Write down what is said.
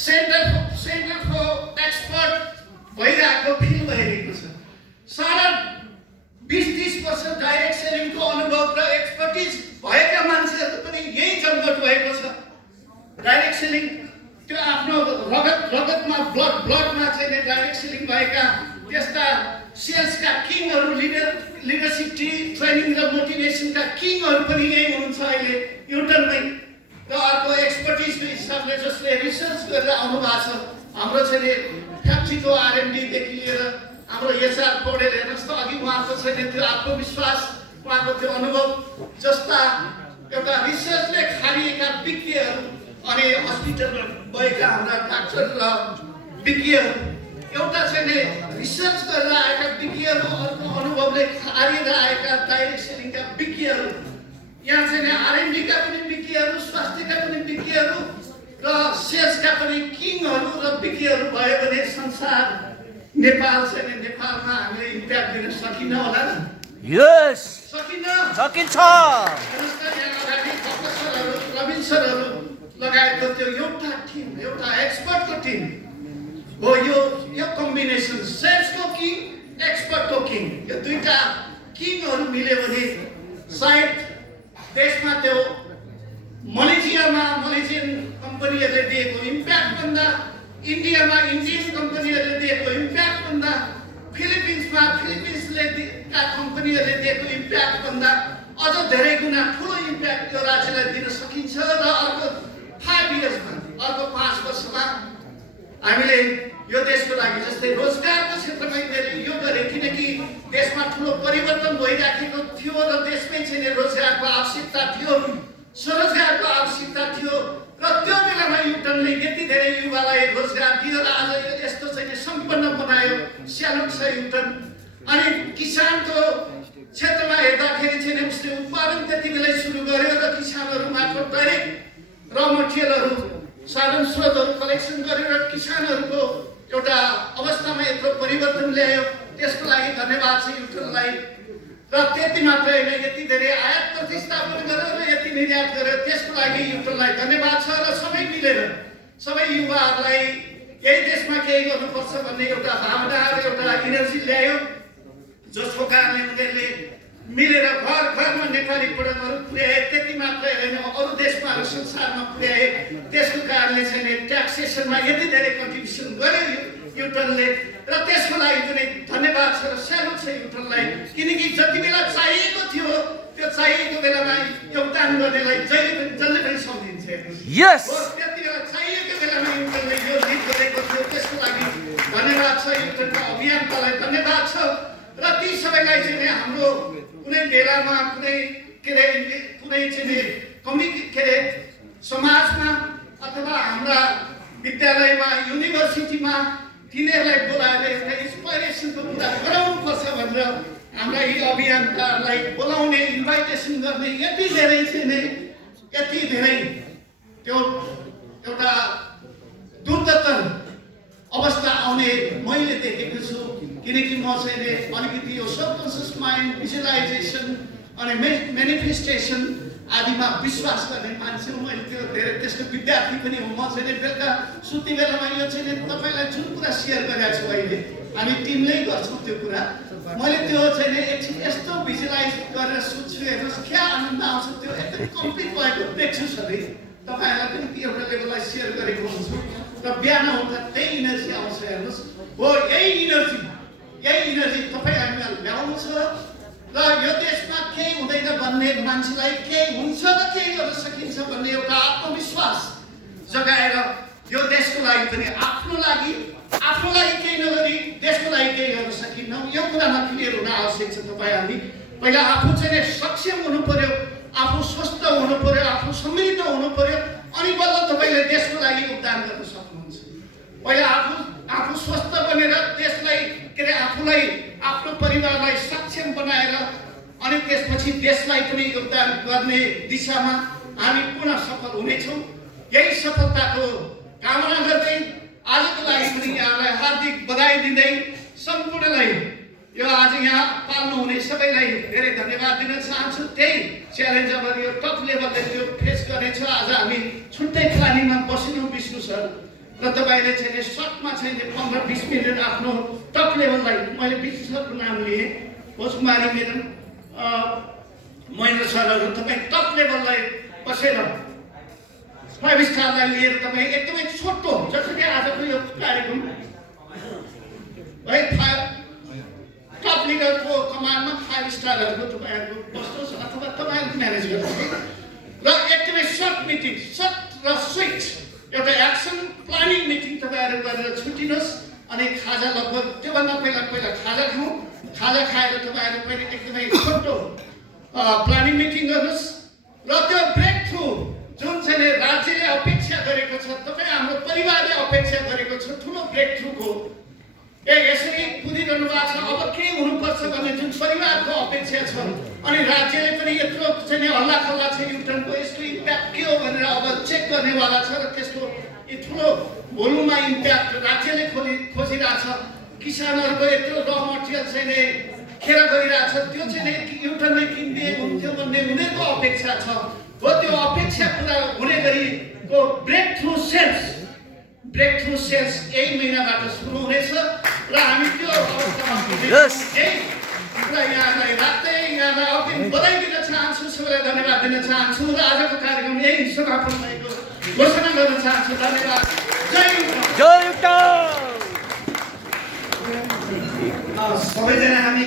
Centre for expert भइरहेको feel भइरहेको छ। सारा 20-30 वर्ष डाइरेक्ट सेलिङको अनुभव र एक्सपर्टिज भएका मान्छेहरू पनि यही जमघट भएको छ। डाइरेक्ट सेलिङ त्यो आफ्नो रगतमा ब्लडमा चाहिँ डाइरेक्ट सेलिङ भएका त्यस्ता सेल्सका किङहरू, लिडरसिप ट्रेनिङ र मोटिभेसनका किङहरू पनि यही हुनुहुन्छ अहिले युटर्नमै। र अर्को एक्सपर्टिजको हिसाबले जसले रिसर्च गरेर आउनु भएको छ, हाम्रो चाहिँ फ्याक्ट्रीको R&Dदेखि लिएर हाम्रो HR पढेर हेर्नुहोस् त, अघि उहाँको चाहिँ त्यो आत्मविश्वास, उहाँको त्यो अनुभव जस्ता एउटा रिसर्चले खारिएका विज्ञहरू अनि हस्पिटलमा गएका हाम्रा डाक्टर र विज्ञहरू, एउटा चाहिँ रिसर्च गरेर आएका विज्ञहरू, अर्को अनुभवले खारिएर आएका डाइरेक्ट सेलिङका विज्ञहरू, यहाँ चाहिँ R&Dका पनि विज्ञहरू, स्वास्थ्यका पनि विज्ञहरू र सेल्सका पनि किङहरू र विज्ञहरू भयो भने संसार नेपाल चाहिँ नेपालमा हामीले इम्प्याक्ट दिन सकिन होला नि? यस, सकिन्छ। हेर्नुहोस् त, यहाँ अगाडि प्रोफेसरहरू, प्रवीण सरहरू लगायतको त्यो एउटा टिम, एउटा एक्सपर्टको टिम हो। यो कम्बिनेसन सेल्सको किङ, एक्सपर्टको किङ, यो दुईटा किङहरू मिल्यो भने सायद देशमा त्यो मलेसियन कम्पनीहरूले दिएको इम्प्याक्ट भन्दा, इन्डियामा इन्डियन कम्पनीहरूले दिएको इम्प्याक्ट भन्दा, फिलिपिन्समा फिलिपिन्सले कम्पनीहरूले दिएको इम्प्याक्ट भन्दा अझ धेरै गुणा ठुलो इम्प्याक्ट यो राज्यलाई दिन सकिन्छ। र अर्को 5 इयर्समा, अर्को 5 वर्षमा हामीले यो देशको लागि जस्तै रोजगारको क्षेत्रमा यो गरे, किनकि देशमा ठुलो परिवर्तन भइराखेको थियो र देशमै चाहिँ रोजगारको आवश्यकता थियो, स्वरोजगारको आवश्यकता थियो। र त्यो बेलामा युटर्नले यति धेरै युवालाई रोजगार दियो र आज यस्तो चाहिँ सम्पन्न बनायो स्यालुट छ युटर्न। अनि किसानको क्षेत्रमा हेर्दाखेरि चाहिँ उसले उत्पादन त्यति बेलै सुरु गर्यो र किसानहरू मार्फत डाइरेक्ट र मटेरियलहरू, साधन स्रोतहरू कलेक्सन गरेर किसानहरूको एउटा अवस्थामा यत्रो परिवर्तन ल्यायो। त्यसको लागि धन्यवाद छ युटर्नलाई। र त्यति मात्रै होइन, यति धेरै आयात प्रतिस्थापन गरेर र यति निर्यात गरेर त्यसको लागि युटर्नलाई धन्यवाद छ। र सबै मिलेर सबै युवाहरूलाई यही देशमा केही गर्नुपर्छ भन्ने एउटा भावना र एउटा इनर्जी ल्यायो, जसको कारणले उनीहरूले मिलेर घर घरमा नेपाली प्रोडक्टहरू पुर्याए। त्यति मात्रै होइन, अरू देशमा र संसारमा पुर्याए। त्यसको कारणले चाहिँ ट्याक्सेसनमा यति धेरै कन्ट्रिब्युसन गर्यो युटर्नले। र त्यसको लागि पनि धन्यवाद छ र स्यालुट छ युटर्नलाई, किनकि जति बेला चाहिएको थियो त्यो चाहिएको बेलामा योगदान गर्नेलाई जसले पनि सम्झिन्छ। यस, त्यति बेला चाहिएको बेलामा युटर्नले यो लिड गरेको थियो, त्यसको लागि धन्यवाद छ। युटर्नका अभियानकालाई धन्यवाद छ। र ती सबैलाई चाहिँ हाम्रो कुनै बेलामा कुनै चाहिँ समाजमा अथवा हाम्रा विद्यालयमा, युनिभर्सिटीमा तिनीहरूलाई बोलाएर एउटा इन्सपाइरेसनको कुरा गराउनुपर्छ भनेर हाम्रा यी अभियानकाहरूलाई बोलाउने, इन्भाइटेसन गर्ने यति धेरै त्यो एउटा दुर्दत्तर अवस्था आउने मैले देखेको छु। किनकि म चाहिँ अलिकति यो सबकन्सियस माइन्ड, भिजुअलाइजेसन अनि मेनिफेस्टेसन आदिमा विश्वास गर्ने मान्छे हो। मैले त्यो धेरै त्यसको विद्यार्थी पनि हो। म चाहिँ बेलुका सुत्ने बेलामा यो चाहिँ तपाईँलाई जुन कुरा सेयर गरेको छु अहिले, हामी टिमले गर्छौँ त्यो कुरा। मैले त्यो चाहिँ एकछिन यस्तो भिजुअलाइज गरेर सोध्छु, हेर्नुहोस् क्या आनन्द आउँछ, त्यो एकदम कम्प्लिट भएको देख्छु सधैँ। तपाईँहरूलाई पनि एउटा लेभललाई सेयर गरेको हुन्छु र बिहान हुँदा त्यही इनर्जी आउँछ। हेर्नुहोस्, हो यही इनर्जी तपाईँ हामीलाई ल्याउनु छ र यो देशमा केही हुँदैन भन्ने मान्छेलाई केही हुन्छ र केही गर्न सकिन्छ भन्ने एउटा आत्मविश्वास जगाएर यो देशको लागि पनि आफ्नो लागि केही नगरी देशको लागि केही गर्न सकिन्न, यो कुरामा क्लियर हुन आवश्यक छ। तपाईँ हामी पहिला आफू चाहिँ सक्षम हुनु पर्यो, आफू स्वस्थ हुनु पर्यो, आफू समृद्ध हुनु पर्यो, अनि बल्ल तपाईँले देशको लागि योगदान गर्न सक्नुहुन्छ। पहिला आफू स्वस्थ बनेर देशलाई आफूलाई, आफ्नो परिवारलाई सक्षम बनाएर अनि त्यसपछि देशलाई पनि योगदान गर्ने दिशामा हामी पुनः सफल हुनेछौँ। यही सफलताको कामना गर्दै आजको लागि पनि यहाँलाई हार्दिक बधाई दिँदै सम्पूर्णलाई यो आज यहाँ पाल्नु हुने सबैलाई धेरै धन्यवाद दिन चाहन्छु। त्यही च्यालेन्ज अब यो टप लेभलले त्यो फेस गर्नेछ। आज हामी छुट्टै प्लानिङमा बसिनु विष्णु सर, र तपाईँले चाहिँ सर्टमा चाहिँ 15-20 मिनट आफ्नो टप लेभललाई मैले विशेषज्ञको नाम लिएँ कुमारी मेडम महेन्द्र सरहरू तपाईँ टप लेभललाई बसेर 5 स्टारलाई लिएर तपाईँ एकदमै छोटो जसरी आजको यो कार्यक्रम है टप लिडरको कमान्डमा 5 स्टारहरूको तपाईँहरूको बस्नुहोस् अथवा तपाईँहरू म्यानेज गर्नुहोस् र एकदमै सर्ट मिटिङ सर्ट र स्विट एउटा एक्सन प्लानिङ मिटिङ तपाईँहरू गरेर छुट्टिनुहोस् अनि खाजा लगभग त्योभन्दा पहिला खाजा खाउँ खाजा खाएर तपाईँहरू पनि एकदमै छोटो प्लानिङ मिटिङ गर्नुहोस् र त्यो ब्रेक थ्रु जुन चाहिँ राज्यले अपेक्षा गरेको छ तपाईँ हाम्रो परिवारले अपेक्षा गरेको छ ठुलो ब्रेक थ्रुको यसरी कुदिरहनु भएको छ अब के हुनुपर्छ भन्ने जुन परिवारको अपेक्षा छ अनि राज्यले पनि यत्रो चाहिँ हल्ला खल्ला छ युटर्नको यसको इम्प्याक्ट के हो भनेर अब चेक गर्नेवाला छ र त्यसको यो ठुलो भोलुमा इम्प्याक्ट राज्यले खोजिरहेछ किसानहरूको यत्रो र मटेरियल चाहिँ खेर गइरहेछ त्यो चाहिँ युटर्नले किनिदिए हुन्थ्यो भन्ने उनीहरूको अपेक्षा छ हो त्यो अपेक्षा पुरा हुने गरीको ब्रेक थ्रु सेल्स यही महिनाबाट सुरु हुनेछ र हामी त्यो अवस्थामा यहाँलाई राख्दै यहाँलाई अघि बधाई दिन चाहन्छु सबैलाई धन्यवाद दिन चाहन्छु र आजको कार्यक्रम यही समापन भएको घोषणा गर्न चाहन्छु धन्यवाद जय युक्ता सबैजना हामी